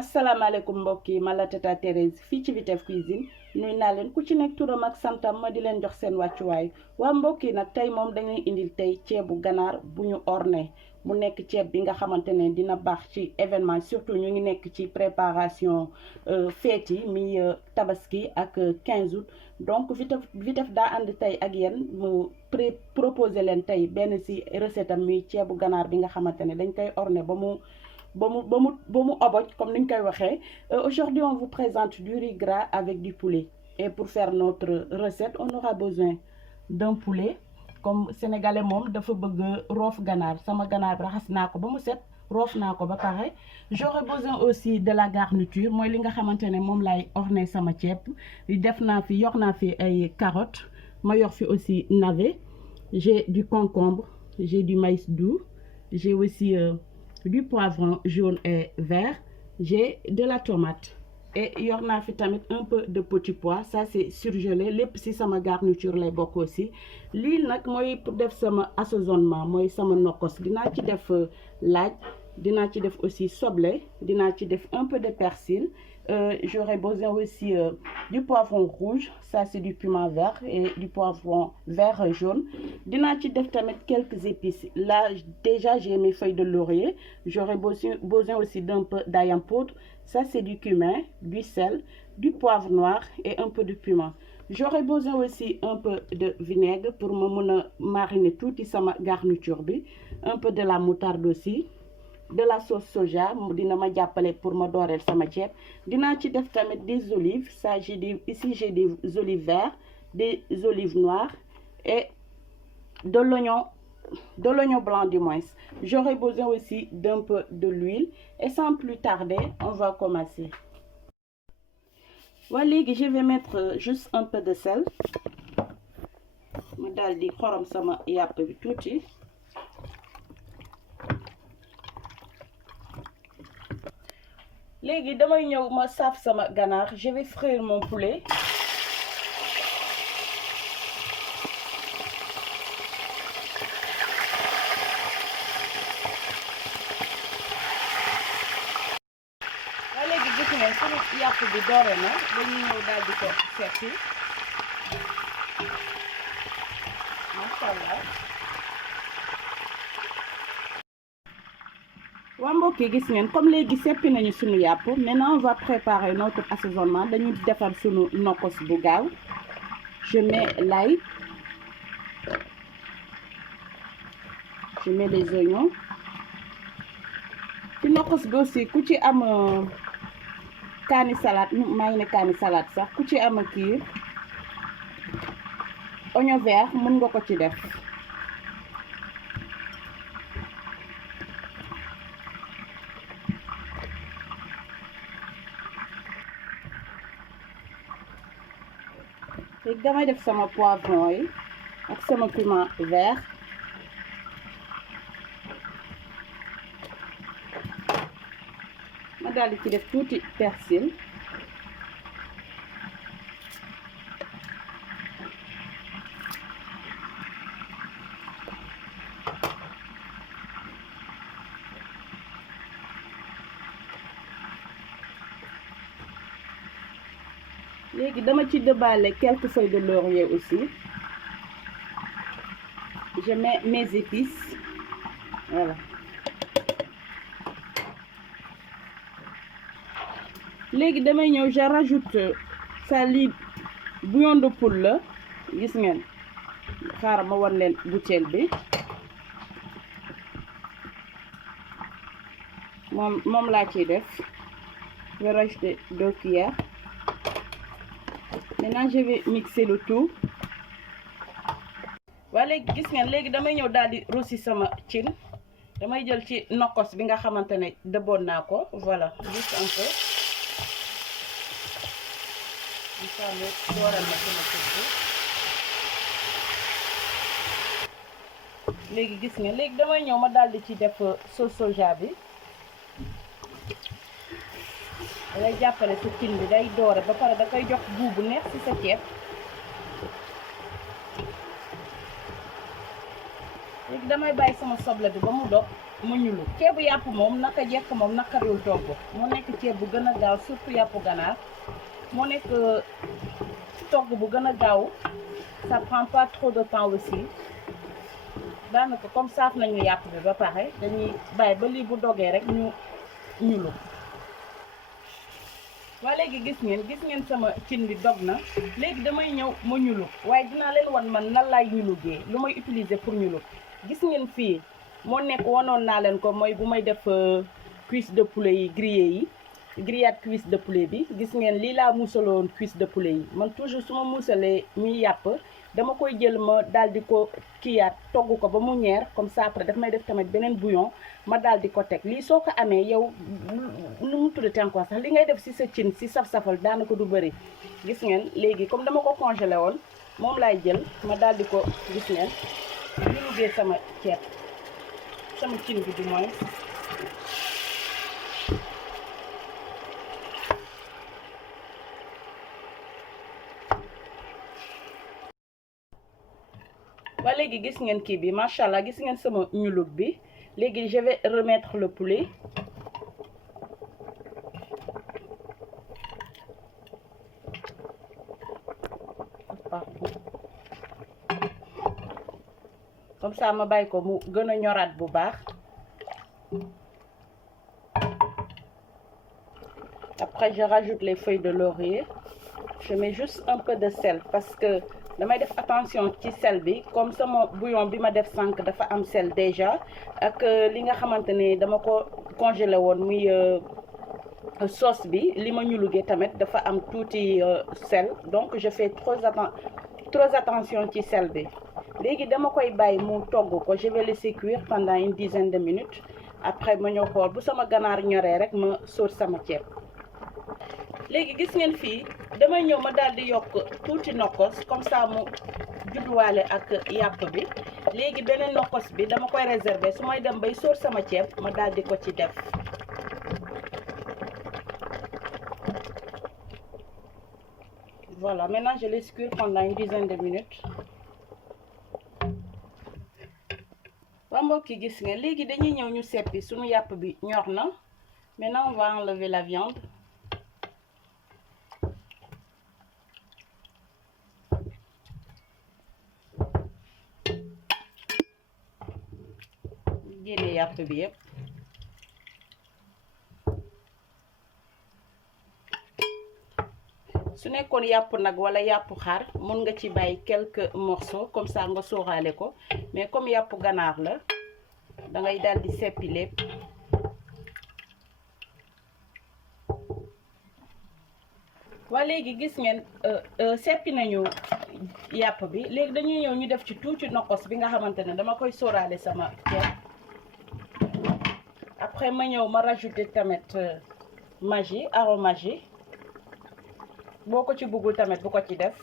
asalaamaaleykum mbokk yi ma la Tata Thérèse fii ci Vitef Cuisine nuyu naa leen ku ci nekk turam ak santam ma di leen jox seen wàccuwaay waa mbokk yi nag tey moom dañuy indil tey ceebu ganaar bu ñu orné mu nekk ceeb bi nga xamante ne dina baax ci événement surtout ñu ngi nekk ci préparation fête yi mi tabaski ak 15 août donc Vitef daa ànd tey ak yéen mu proposé leen tey benn si recette am muy ceebu ganaar bi nga xamante ne dañ koy orné ba mu oboj comme ni ñu koy waxee. Aujourd'hui on vous présente du riz gras avec du poulet et pour faire notre recette on aura besoin d'un poulet comme sénégalais moom dafa bëgg roof ganaar sama ganaar bi raxas naa ko ba mu set roof naa ko ba pare. J'aurai besoin aussi de la garniture mooy li nga xamante ne moom laay orné sama ceeb def naa fi yor naa fi ay carottes ma yor fi aussi navet, j'ai du concombre, j'ai du maïs doux, j'ai aussi du poivron jaune et vert, j'ai de la tomate et yor naa fi tamit un peu de petit pois, ça c'est surgelé lépp ci sama garniture lay bokk aussi. Lii nag mooy pour def sama assaisonnement mooy sama nokkos dinaa ci def laaj, dinaa ci def aussi soble, dinaa ci def un peu de persil. J'aurai besoin aussi du poivron rouge, ça c'est du piment vert et du poivron vert jaune. Dinaa ci def tamit quelques épices. Là déjà j'ai mes feuilles de laurier. J'aurai besoin aussi d'un peu d'ail en poudre. Ça c'est du cumin, du sel, du poivre noir et un peu de piment. J'aurai besoin aussi un peu de vinaigre pour ma mën a mariner tuuti sama garniture bi. Un peu de la moutarde aussi. De la sauce soja dina ma jàppale pour ma dooreel sama ceeb. Dinaa ci def tamit des olives, ça ici j'ai des olives vertes, des olives noires et de l'oignon blanc du moins. J'aurai besoin aussi d'un peu de l'huile et sans plus tarder on va commencer. Voilà, léegi je vais mettre juste un peu de sel ma daal di xorom sama yàpp bi tuuti. Léegi damay ñëw ma saaf sama ganaar, je vais frire mon poulet. Waa léegi gis ngeen sunu yàpp bi doore na dañuy ñëw daal di ko seppi. Masha Allah. waa mbokk yi gis ngeen comme léegi seppi nañu sunu yàpp maintenant on va préparer notre assaisonnement dañuy defar sunu nokkos bu gaaw. Je mets l'ail, je mets les oignons. ci nokkos bi aussi ku ci am kaani salade maa ngi ne kaani salade sax ku ci am kii oignon vert mën nga ko ci def. léegi damay def sama poivron yi ak sama piment vert ma daal di ci def tuuti persil léegi dama ci dëbbaale quelques feuilles de laurier aussi. Je mets mes épices voilà. Léegi damay ñëw je rajoute ça lii bouillon de poule la gis ngeen xaaral ma wan leen bouteille bi moom laa ciy def. Je vais rajouter 2 cuillères. Maintenant je vais mixer le tout. waa léegi gis ngeen léegi damay ñëw daal di rosi sama cin damay jël ci nokkos bi nga xamante ne dëbboon naa ko voilà juste un peu. inshallah dooral na sama cin léegi gis ngeen léegi damay ñëw ma daal di ci def sauce soja bi. day jàppale sa cin bi day doore ba pare da koy jox goût bu neex ci sa ceeb. léegi damay bàyyi sama soble bi ba mu dog ma ñulu ceebu yàpp moom naka jekk moom naqariwul togg moo nekk ceeb bu gën a gaaw surtout yàppu ganaar moo nekk togg bu gën a gaaw ça prend pas trop de temps aussi daanaka comme saaf nañu yàpp bi ba pare dañuy bàyyi ba lii bu dogee rek ñu ñulu waa léegi gis ngeen sama cin bi dog na léegi damay ñëw ma ñulu waaye dinaa leen wan man nan laay ñulugee lu may utiliser pour ñulu gis ngeen fii moo nekk wanoon naa leen ko mooy bu may def cuisse de poulet yi grillé yi grillade cuisse de poulet bi gis ngeen lii laa muusaloon cuisse de poulet yi man toujours su ma muusalee muy yàpp dama koy jël ma daal di ko kiyaat togg ko ba mu ñeer comme ça après daf may def tamit beneen bouillon ma daal di ko teg lii soo ko amee yow nu mu tuddati encore sax li ngay def ci sa cin ci saf-safal daanaka du bëri gis ngeen léegi comme dama ko congelé woon moom laay jël ma daal di ko gis ngeen ñu liggéey sama ceeb sama cin bi du moins ba léegi gis ngeen kii bi macha allah gis ngeen sama ñulug bi léegi je vais remettre le poulet comme ça ma bàyyi ko mu gën a ñoraat bu baax après je rajoute les feuilles de laurier je mets juste un peu de sel parce que damay def attention ci sel bi comme sama bouillon bi ma def sànq dafa am sel déjà ak li nga xamante ne dama ko congelé woon muy sauce bi li ma ñulugee tamit dafa am tuuti sel donc je fais trop attention ci sel bi léegi dama koy bàyyi mu togg ko je vais laisser cuire pendant une dizaine de minutes après ma ñëw xool bu sama ganaar ñoree rek ma sóor sama ceeb léegi gis ngeen fii damay ñëw ma daal di yokk tuuti nokkos comme ça mu judduwaale ak yàpp bi léegi beneen nokkos bi dama koy réserver su may dem bay sóor sama ceeb ma daal di ko ci def voilà maintenant je laisse cuire pendant une dizaine de minutes waa mbokk yi gis ngeen léegi dañuy ñëw ñu seppi suñu yàpp bi ñor na maintenant on va enlever la viande génne yàpp bi yëpp su nekkoon yàpp nag wala yàpp xar mën nga ci bàyyi quelques morceaux comme ça nga sóoraale ko mais comme yàpp ganaar la da ngay daal di seppi lépp waa léegi gis ngeen seppi nañu yàpp bi léegi dañuy ñëw ñu def ci tuuti nokkos bi nga xamante ne dama koy sóoraale sama ceeb après ma ñëw ma rajouter tamit magie aromagie boo ko ci bëggul tamit bu ko ci def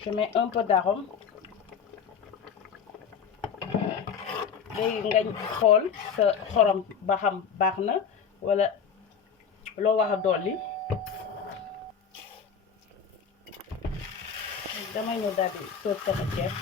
je mets un peu d'arôme léegi nga xool sa xorom ba xam baax na wala loo war a dolli dama ñëw daal di sóor sama ceeb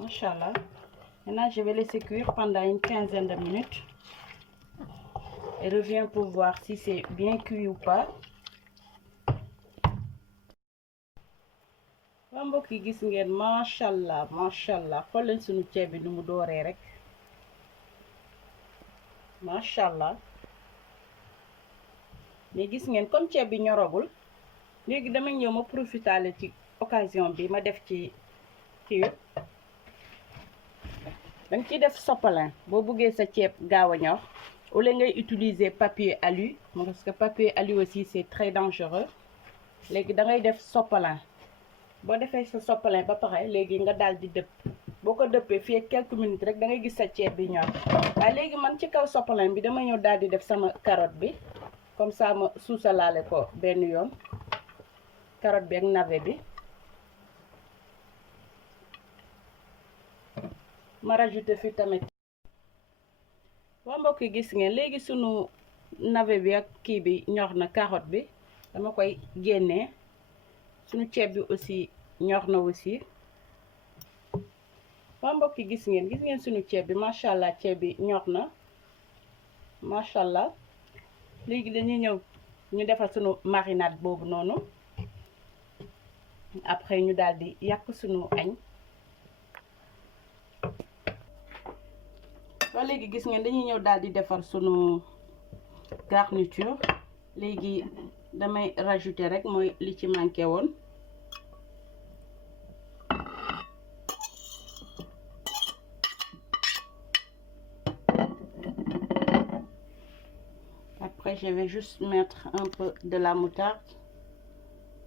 Inch'Allah. Maintenant, je vais laisser cuire pendant une quinzaine de minutes. Et reviens pour voir si c'est bien cuit ou pas. waa mbokk yi gis ngeen macha allah xool leen suñu ceeb bi nu mu dooree rek macha allah mais gis ngeen comme ceeb bi ñoragul léegi dama ñëw ma profitaale ci occasion bi ma def ci kii danga ciy def sopalin boo bëggee sa ceeb gaaw a ñor au lieu ngay utiliser papier alu parce que papier alu aussi c'est très dangereux léegi da ngay def sopalin boo defee sa sopalin ba pare léegi nga daal di dëpp boo ko dëppee fii ak quelques minutes rek da ngay gis sa ceeb bi ñor waaye léegi man ci kaw sopalin bi dama ñëw daal di def sama carotte bi comme ça ma suusalaale ko benn yoon carotte bi ak navet bi ma rajouté fi tamit mbokk yi gis ngeen léegi sunu navet bi ak kii bi ñor na, carotte bi dama koy génnee. Sunu ceeb bi aussi ñor na aussi. waa mbokk yi gis ngeen sunu ceeb bi macha allah, ceeb bi ñor na macha allah. léegi dañuy ñëw ñu defal sunu marinade boobu noonu, après ñu daal di yàq sunu añ. waa léegi gis ngeen dañuy ñëw daal di defar sunu garniture. léegi damay rajouter rek mooy li ci manqué woon. Après je vais juste mettre un peu de la moutarde.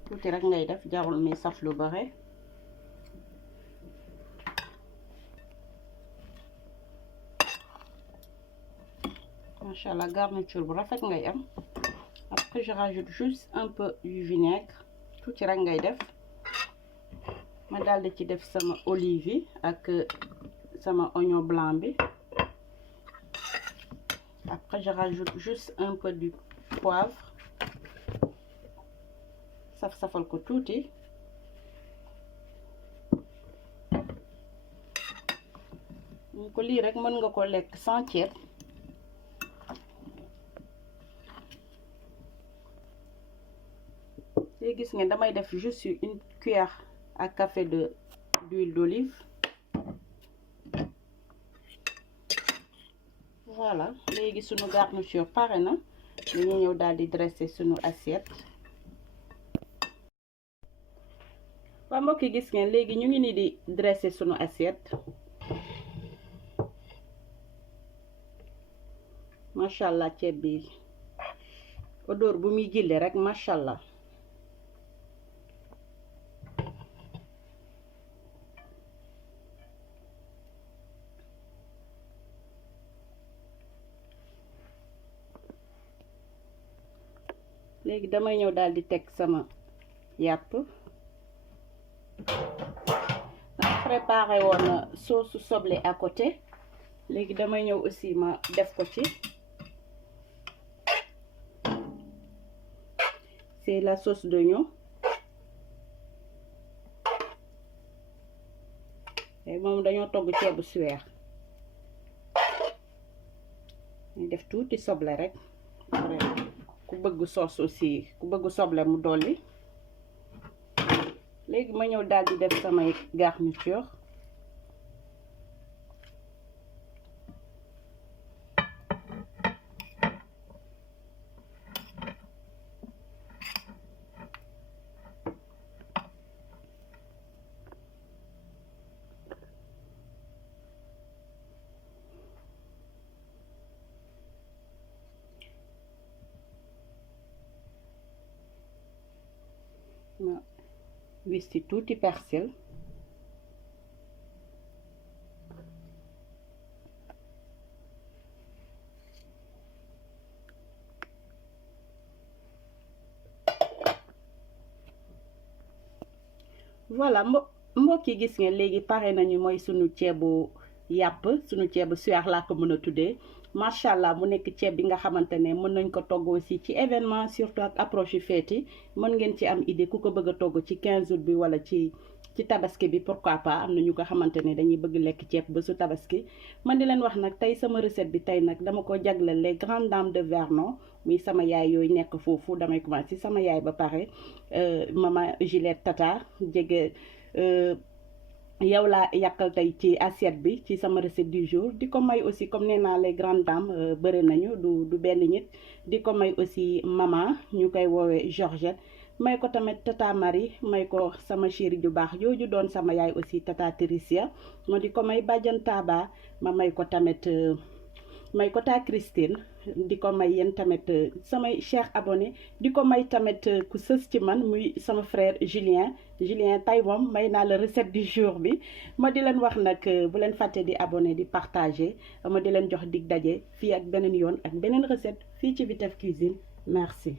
tuuti rek ngay def, jarul mi saf lu bare. Machallah, garniture bu rafet ngay am. Après je rajoute juste un peu du vinaigre, tuuti rek ngay def. ma daldi ci def sama olive yi ak sama oignon blanc bi. Après je rajoute juste un peu du poivre, saf-safal ko tuuti. ko lii rek mën nga ko lekk sans ceeb. léegi gis ngeen damay def juste une cuillère à café d'huile d'olive. voilà, léegi sunu garniture pare na. dañuy ñëw daal di dresser sunu assiette. waa mbokk yi gis ngeen léegi ñu ngi nii di dresser sunu assiette. macha allah, ceeb bi odeur bu muy jille rek macha allah. léegi damay ñëw daal di teg sama yàpp. préparé woon sauce soble à côté. léegi damay ñëw aussi ma def ko ci. c'est la sauce d'oignon. moom dañoo togg ceebu suweer. ñu def tuuti soble rek. ku bëgg sauce aussi, ku bëgg soble mu dolli. léegi ma ñëw daal di def samay garniture. ma wis ci tuuti persil. voilà mbokk yi gis ngeen léegi pare nañu mooy sunu ceebu yàpp, sunu ceebu suweer laa ko mën a tuddee. macha allah, mu nekk ceeb bi nga xamante ne mën nañ ko togg aussi ci événement, surtout ak approche yu feeti. mën ngeen ci am idée ku ko bëgg a togg ci 15 août bi wala ci tabaski bi, pourquoi pas. am na ñu ko xamante ne dañuy bëgg lekk ceeb ba su tabaski. man di leen wax nag tey sama recette bi tey nag dama ko jagleel les grandes dames de Vernon, muy sama yaay yooyu nekk foofu. damay commencer sama yaay ba pare maman Gilette Tata jege. yow laa yàqal tey ci assiette bi ci sama recette du jour. di ko may aussi comme nee naa les grandes dames bëri nañu, du benn nit. di ko may aussi maman ñu koy woowee Georgette. may ko tamit tata Marie, may ko sama chérie ju baax jooju doon sama yaay aussi tata Tricia. ma di ko may bàjjan Taba, ma may ko tamit may ko taa Christine. di ko may yéen tamit samay cheikh abonné. di ko may tamit ku sës ci man muy sama frère Julien tey moom may naa la recette du jour bi. ma di leen wax nag bu leen fàtte di abonné, di partager. ma di leen jox dig daje fii ak beneen yoon ak beneen recette fii ci Vitef Cuisine. merci.